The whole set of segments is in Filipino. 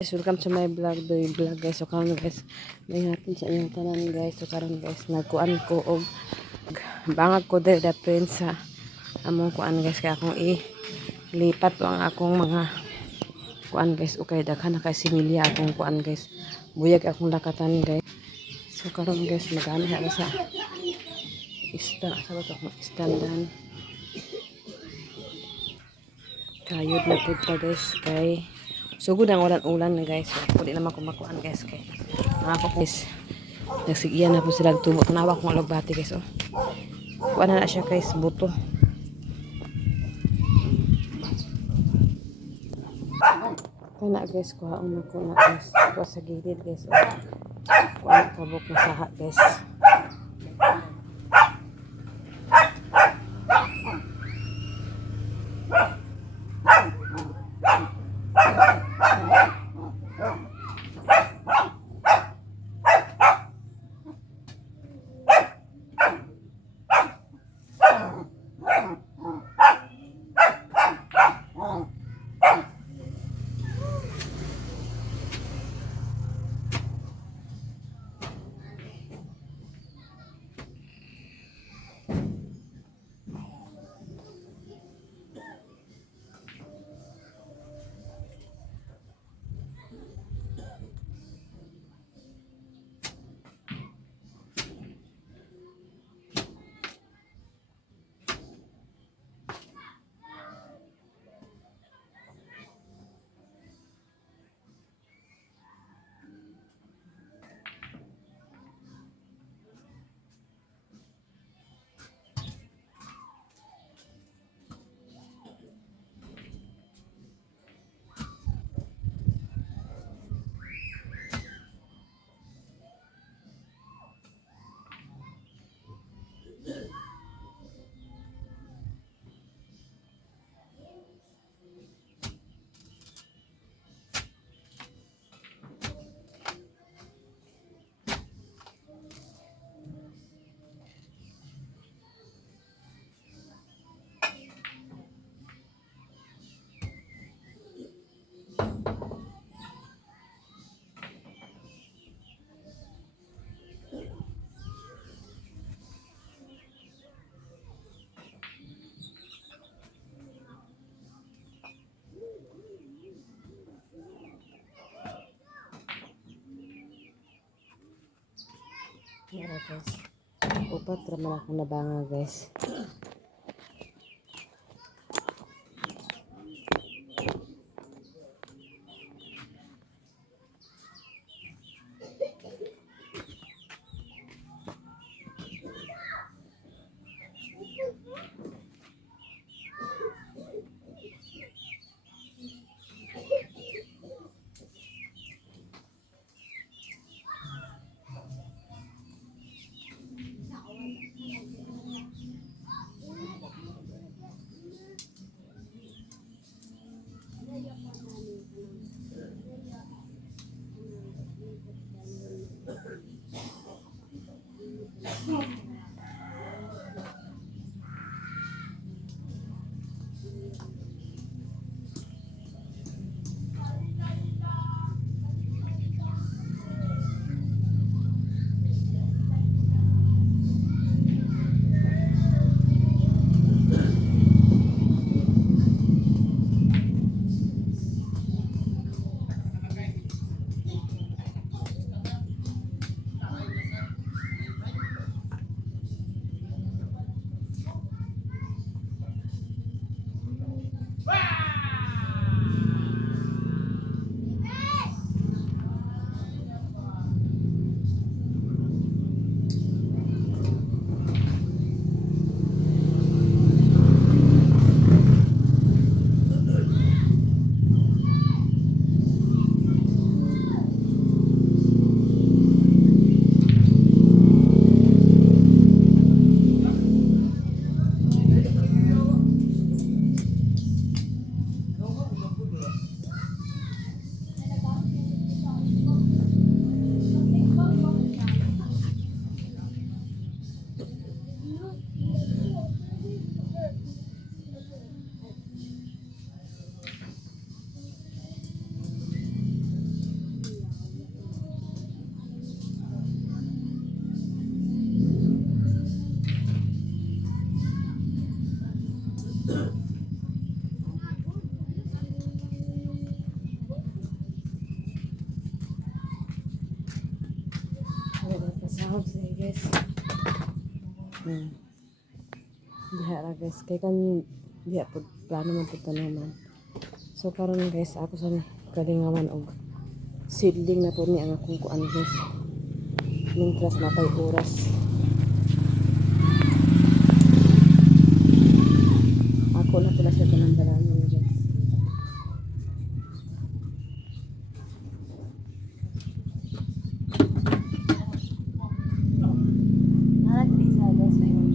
Guys, welcome to my vlog, Doy Vlog guys. So karon guys, may hapon sa inyong tanan guys. So karon guys, nagkuan ko og bangag ko diri dapin sa among kuan guys, kaya akong ilipat ang akong mga kuan guys. Okay, daghan na kay similya akong kuan guys. Buyag akong lakatan guys. So karon guys, magana sa sa bato akong standan. Kayod na pud ta guys kay sugod ang ulan na guys. So, di naman kumakuan guys kay mga ko guys. Nagsigiyan na po sila tubo. Tanawa kong alagbati guys. Oh. Kuan na siya guys, buto. Kaya na guys, kuhaon na ko na guys. Kuha sa gilid guys. Oh. Kuha na kabok na saha guys. Yan guys. Upat raman ako nabanga guys. sahod siya guys. Diha ra guys. Kaya kan diha po plano man po tanaman. So karon guys ako sa kalingawan og seedling na po ni ang akong kuan guys. Mintras na pay oras. Ako na pala siya tanang dalaman guys. Naragdi sa guys na yun.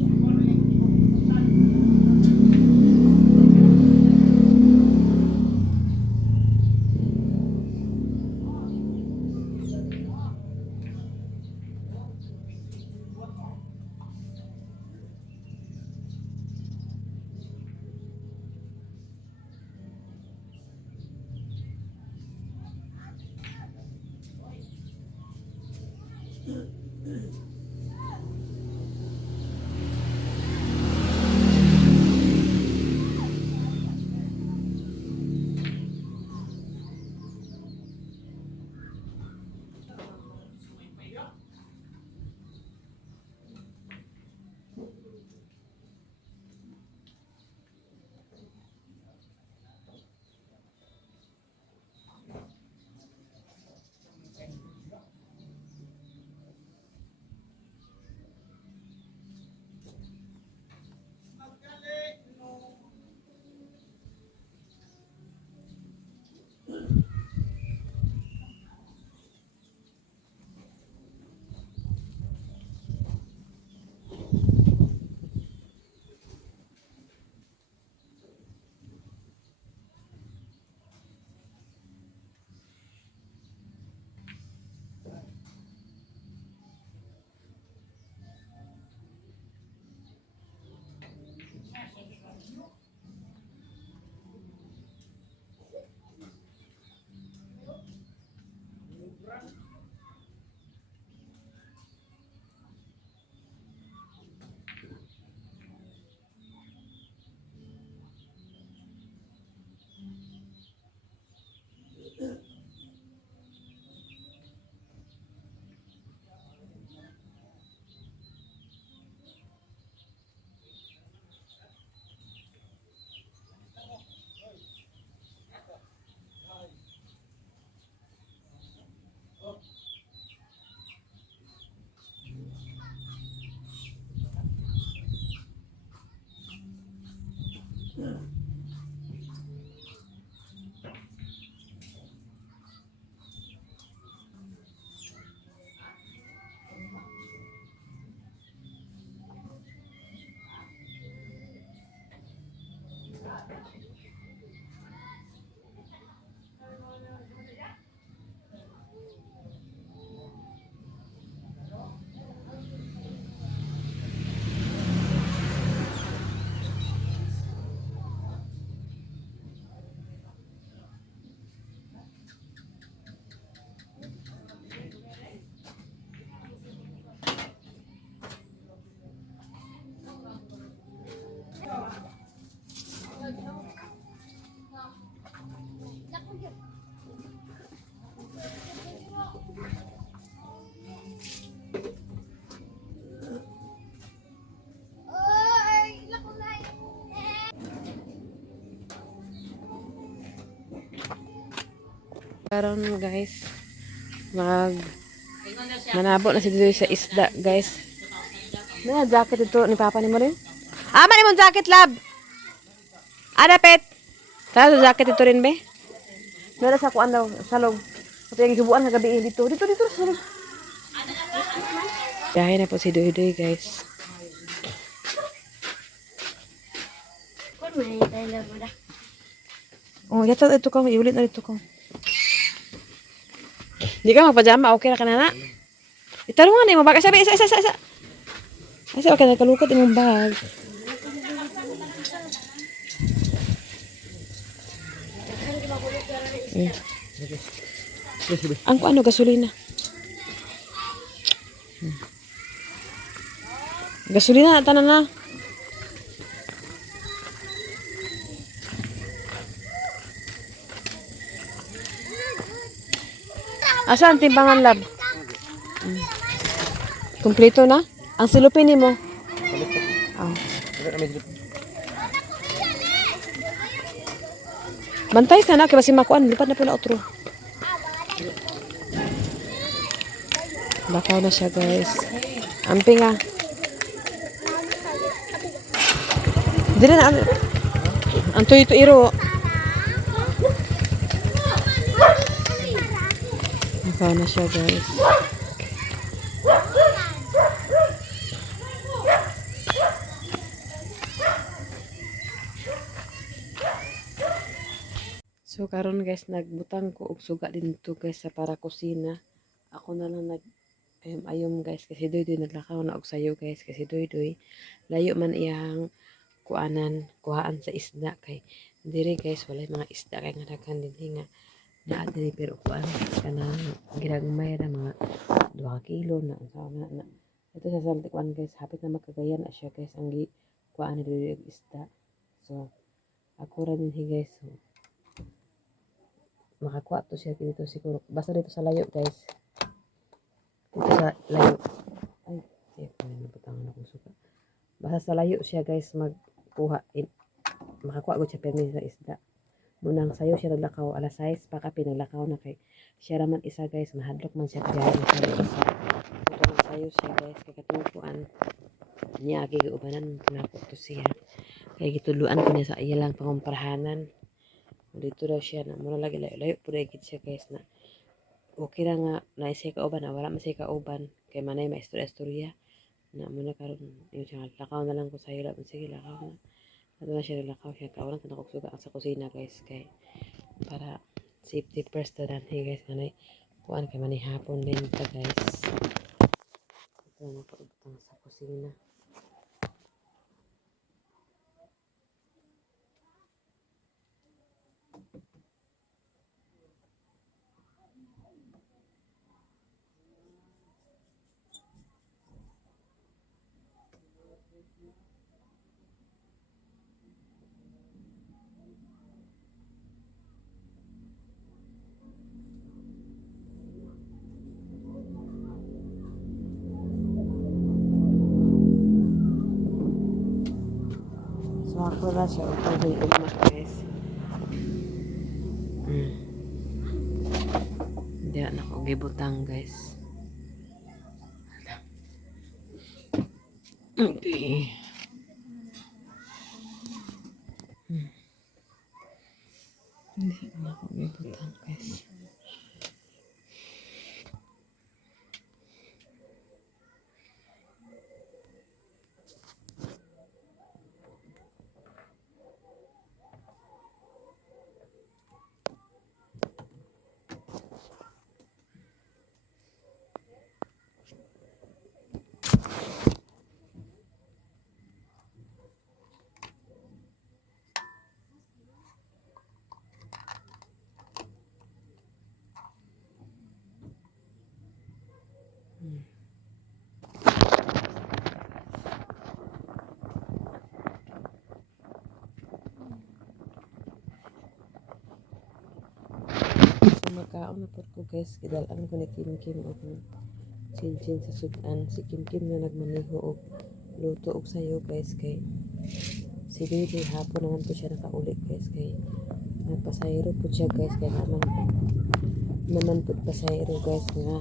Karon guys, manabo na si Didoy sa isda guys. May jacket ito ni Papa ni mo rin. Man mo jacket lab. Ada pet. Tara jacket ito rin be. Meron sa kuan daw sa log. Ito yung gibuan sa gabi dito. Dito sa log. Dahil na po si Didoy guys. Oh, yato ito ko, iulit na ito ko. Hindi ka magpajama, okay na ka na na. Itarungan eh, mabag. Sabi, isa. Asa, okay, nagkalukot yung bag. Ang ano, gasolina. Gasolina, tanan na. Asan timbangan lab? Kumpleto na? Ang silupin ni mo. Ah. Bantay sana kay basi makuan lipad na pula otro. Lakaw na siya guys. Amping ah. Dili na ang tuyo-tuyo. Lakaw na siya guys. So karon guys nagbutang ko og suga dito guys sa para kusina. Ako na lang ayom guys kasi doy naglakaw na og sayo guys kasi doy layo man iyang kuhaan sa isda kay diri guys walay mga isda kay nga daghan dinhi nga naa diri pero kuan kanang ginagmay ra mga 2 kilo na na. Ito sa salty kuan guys hapit na magkagayan na siya guys ang kuan diri og isda. So ako ra dinhi guys. So, makakuha to siya dito siguro basta dito sa layo guys dito sa layo ay nabutangan akong suka basta sa layo siya guys magkuha makakuha ko siya permis sa isda munang sayo siya naglakaw alas 6 pa ka pinaglakaw na kay siya raman isa guys mahadlok man siya diyan sa isa ito man sayo siya guys kay katungkuan niya agi ubanan pinako to siya kay gituluan ko niya sa iya lang pangumparahanan dito daw siya na muna lagi layo pud gid siya guys na okay ra nga na isay kauban na wala man say kauban kay manay maistorya na muna karon yung siya lakaw na lang ko sayo lang sige lakaw na ato na siya lakaw siya kawalan ko na kog suga sa kusina guys kay para safety first na hey guys manay kuan kay manay hapon din ta guys ito na ko sa kusina. So ako na siya ito ugma guys. Hindi na ako gibutang guys. Okay. Hindi na ako gibutang guys. So magkaon na po ko guys kidalaan ko ni Kim og chin sa sudan si Kim na nagmaneho og luto og sayo guys kay si Baby hapon naman po siya nakauli guys kay nagpasayro po siya guys kay naman po pasayro guys nga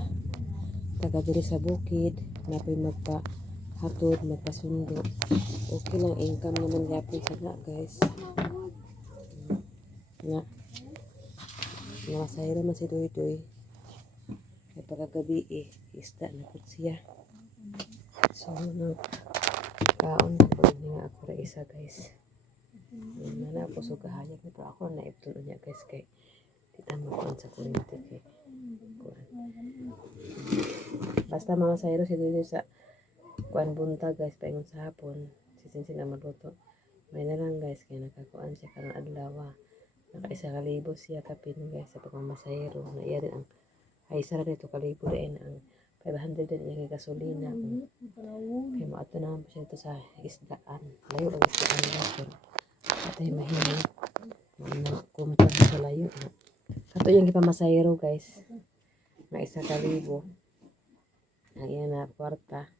taga diri sa bukid na po magpahatod magpasundo okay lang income naman yapon sa nga guys nga nakasayro man si Doy kay pagkagabi isda na po siya so kaon ko nga ako ra isa guys mana ako so kahayag nito ako na ipton niya guys kay kita mo kon sa kuryente kay basta mga sayro si Doy sa kuan bunta guys paingon sa hapon sisinsin na maluto may na lang guys kay nakakuan siya karong adlaw naka 1,000 siya kapin guys sa pagmamasayro na iya din ang ay isa ra dito kalibo din ang 500 din yung gasolina kay maato naman po siya ito sa isdaan layo ang isdaan natin atay mahina kumpara sa layo kato yung ipamasayro guys na 1,000 ang iya na kwarta.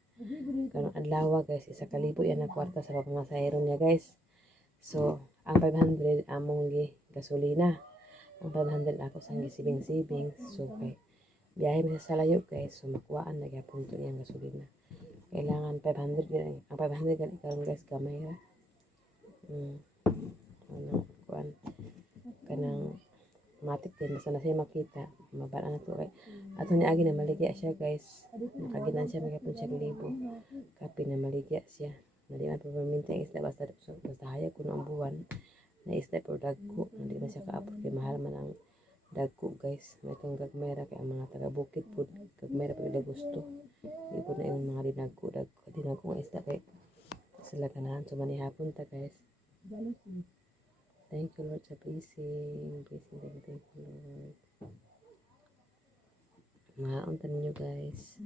Karong adlaw guys, 1,000 yan ang kwarta sa pagmasahero niya guys. So, ang 500 among gasolina. Ang 500 ako sang gisibing-sibing. So, kay biyahe mo sa layo guys. So, makuhaan na gyapon to iyang gasolina. Kailangan 500 yan. Ang 500 gan karon guys gamay ra. Ano, kuan kanang matik din basta na siya makita mabala na to kay ato ni agi na maligya siya guys, nakaginan siya magapon siya libo kapi na maligya siya nadi man permanente ang isda basta hayag kuno ang buwan na isda pero dagko hindi na siya kaapot kay mahal man ang dagko guys. May itong gagmay ra kay ang mga taga bukid pud gagmay ra pud gusto di po na yung mga dinagko nga isda kay sila ganahan so manihapon ta guys. Thank you Lord sa blessing. Thank you Lord. Maunta ninyo guys.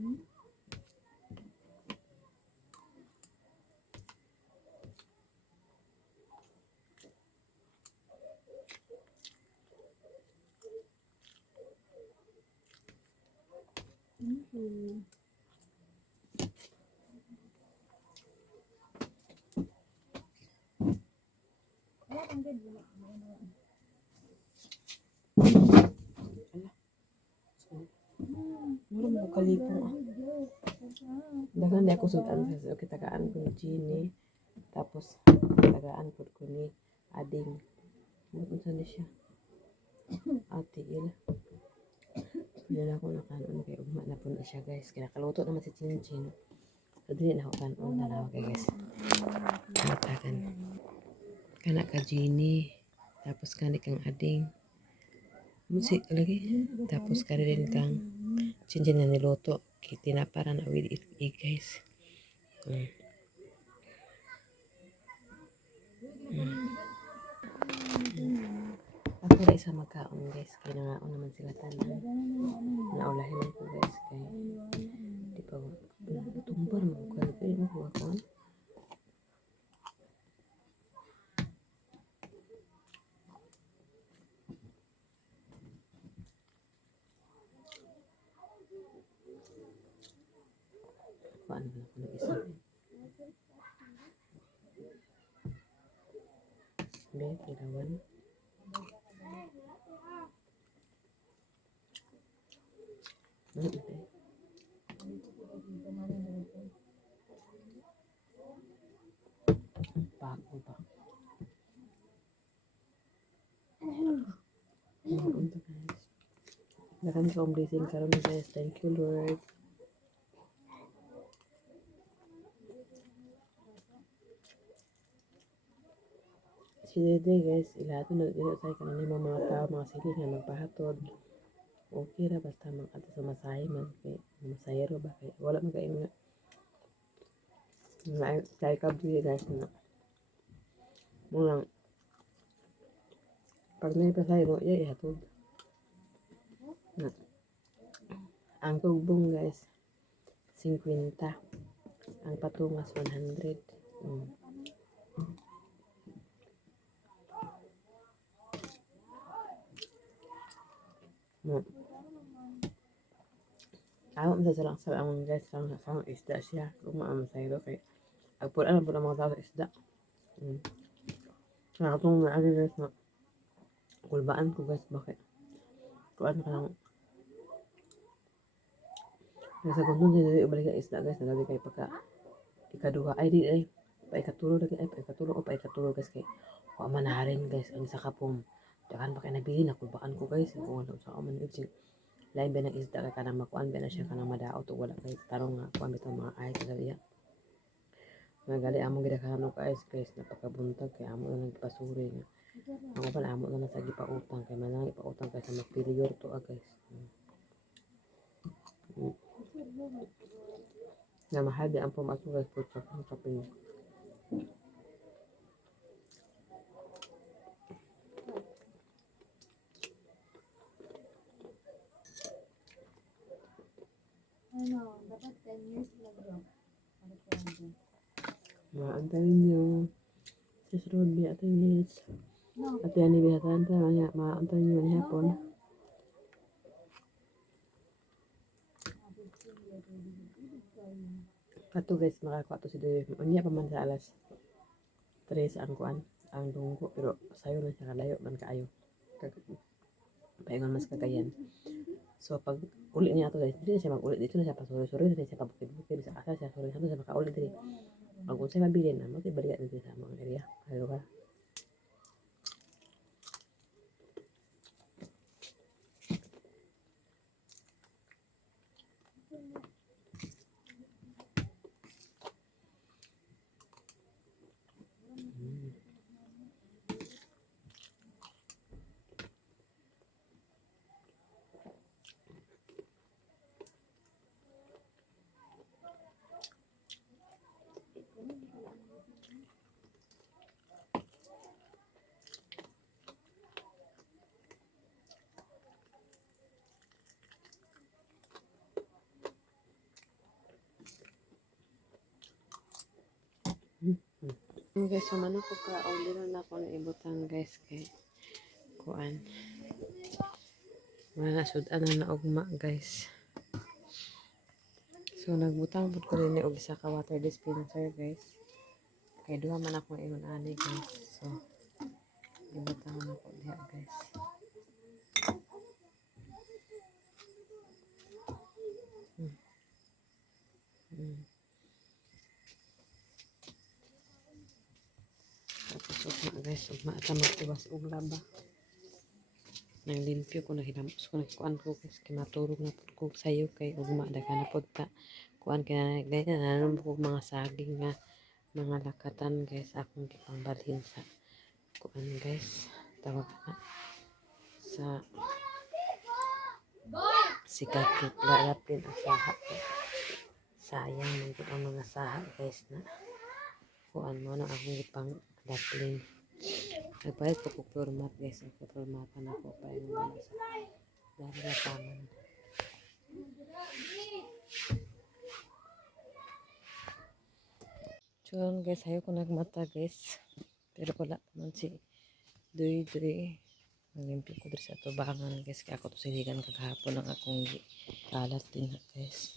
Mura mo kalipong ah. Dagan na ako sudan sa kitagaan ko ni Gini. Tapos kitagaan ko ni Ading. Ano na siya? Ate il. Pila ako nakanon kay ugma na po na siya guys. Kaya nakaluto naman si Chinchin. So dili na ako kanon na lang kay guys. Matagan. Kana ka Gini. Tapos kani kang Ading. Musik lagi. Tapos kani din kang Chinchin na niluto. Tinapara na with it guys. Ako na isa magkaon guys. Kaya nangaon naman sila tanan. Naulahin ako guys. Kaya di pa tumbar mo. Kaya pwede mo ko ako. Paano na ako nag-isa? Be, kailangan. Bago ba? Untuk guys. Nakan sa blessing karon guys. Thank you Lord. Si Dede guys, ilato na dito sa kanila mga tao, mga sili nga magpahatod. Okay ra basta mag-ato sa masahe man kay masayero ba kay wala man kay nga kay kabdi guys na. Muna pag may pasayro iya ihatod. Na. Ang tugbong guys 50. Ang patungas 100. Ako masasalang sa among guys sang isda siya kung maamasayro kay agpuan na po ng mga tao sa isda. Nakatong na agad guys na kulbaan ko guys bakit kuan ka lang nasa kundong din balik ka isda guys nalabi kay pagka ikaduha ay di ay pa ikatulo lagi ay pa ikatulo guys kay wa man harin guys ang isa ka pong dakan pa kay nabili na kulbaan ko guys kung ano sa man guys lain ba ng isda kay kanang makuan ba na siya kanang madaot o wala kay tarong nga kuan bitaw mga ay sa iya nagali among gidakahan og ice guys napakabuntag kay amo na nagpasuri nga ako pa amo na sa gipautang kay man ipautang kay sa magpiliyor to guys na mahal di ang pumasok guys po sa shopping. Ano, dapat 10 years lang daw. Maantayin nyo sis Ruby at Inis at yan ibihatan ta maantayin nyo ni hapon Kato guys, makakuha to si Doy. Unya pa man sa alas 3 ang kuan, ang dunggo. Pero sayo na siya kalayo man kaayo. Paingon mas kagayan. So pag uli niya ato guys, dito na siya mag-uli. Dito na siya pasuri-suri. Dito na siya pabukid-bukid. Sa asa siya, suri. Sa siya makauli dito. Pag unsay mabilin na, mo balikan dito sa mga area. Ano ba? Guys, so man ako ka order na ako ng ibutan guys kay kuan. Wala sudan na naugma guys. So nagbutang pud ko rin og isa ka water dispenser guys. Kay duha man ako ingon ani guys. So ibutang na ko diha guys. Tapos ugma guys, ugma ta magtiwas og laba. Nang limpyo ko na hinamos ko kuan ko guys, kinaturog na pud ko sayo kay ugma daga na pud ta. Kuan kay ganyan nanon ko mga saging nga mga lakatan guys akong gipangbalhin sa kuan guys. Tawag na sa sikakit lalapin ang saha. Sayang man ang mga saha guys na kuan mo na akong gipang dapling. Nagpalit ko po format guys. Ang formatan ako pa yung mga sa daratangan. So guys, ayaw ko nagmata guys. Pero wala naman si Doy. Nalimpyo ko dito sa tubangan guys. Kaya ako to sinigan kagahapon ng akong kalat din guys.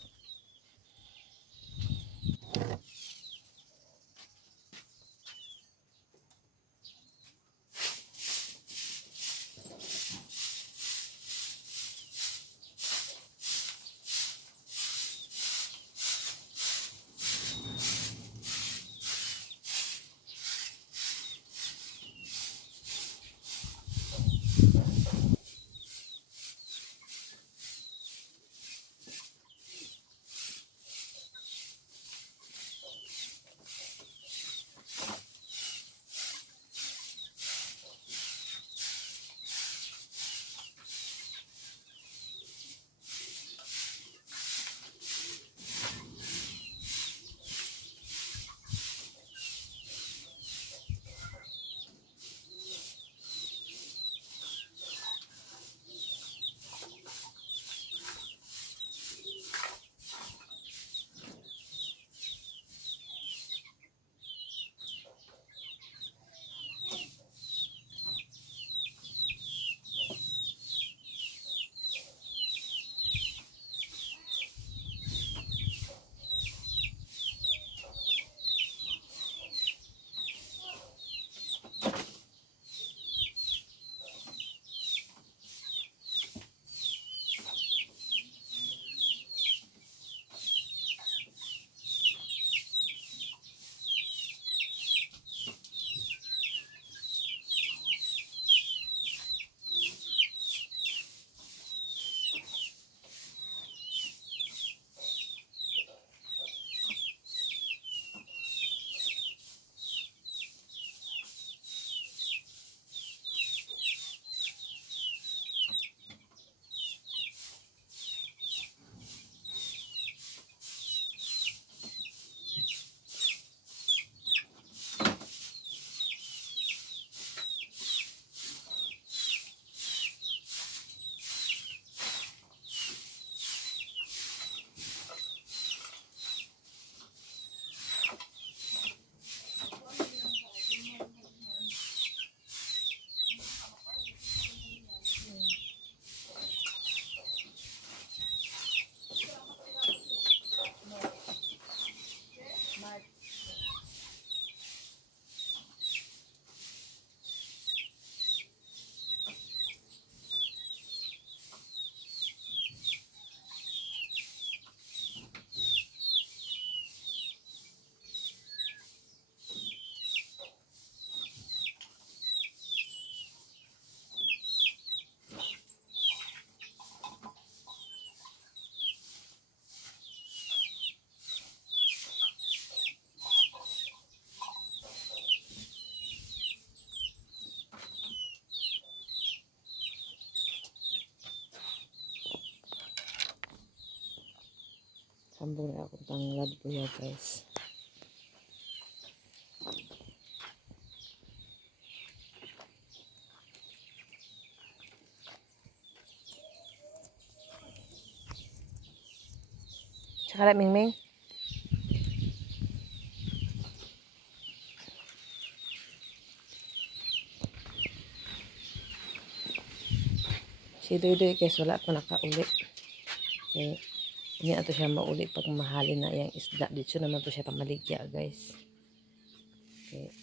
Kambong na akong tanglad po ya guys. Tsaka na Mingming. Si Doy guys wala pa nakauli. Okay. Hindi na to siya mauli pag mahalin na yung isda. Dito naman to siya pamaligya guys. Okay.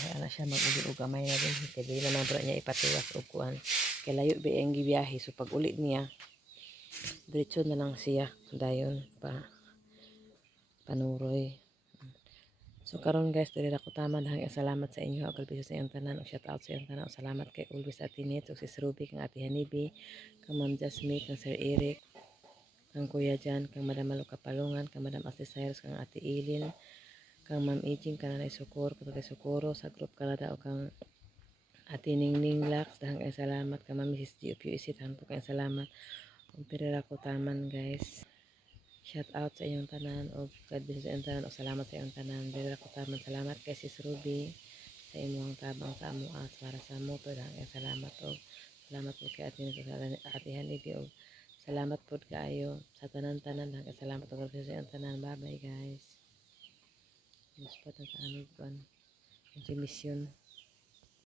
Kaya na siya mag-uli o gamay na din. Kaya di naman po niya ipatiwas o kuhan. Kaya layo ba yung gibiyahe. So pag uli niya, diretso na lang siya. Dayon pa panuroy. So karon guys, dili ako tama dahil salamat sa inyo. Agal biso sa iyong tanan. O shout out sa iyong tanan. O salamat kay always Ate Nit. O sis Ruby, kang Ate Hanibi, kang Ma'am Jasmine, kang Sir Eric, kang Kuya Jan, kang Madam Malu Kapalungan, kang Madam Ate Cyrus, kang Ate Ilin, kang Ma'am Ijing, kang Nanay Sukor, kang Tatay Sukoro, sa group Canada o kang Ate Ningning Lax, dahang kayong salamat, kang Ma'am Mrs. G of USC, dahang po kayong salamat. Kung pirira ko taman guys. Shout out sa iyong tanan o God bless sa iyong tanan o salamat sa iyong tanan. Pirira ko taman, salamat kay Sis Ruby sa imong tabang sa amo at para sa mo to dahang kayong salamat o salamat po kay Ate Hanibi o salamat po kaayo sa tanan-tanan dahang kayong salamat o God bless sa iyong tanan. Bye bye guys. Mas pa ang amig ko. Mission.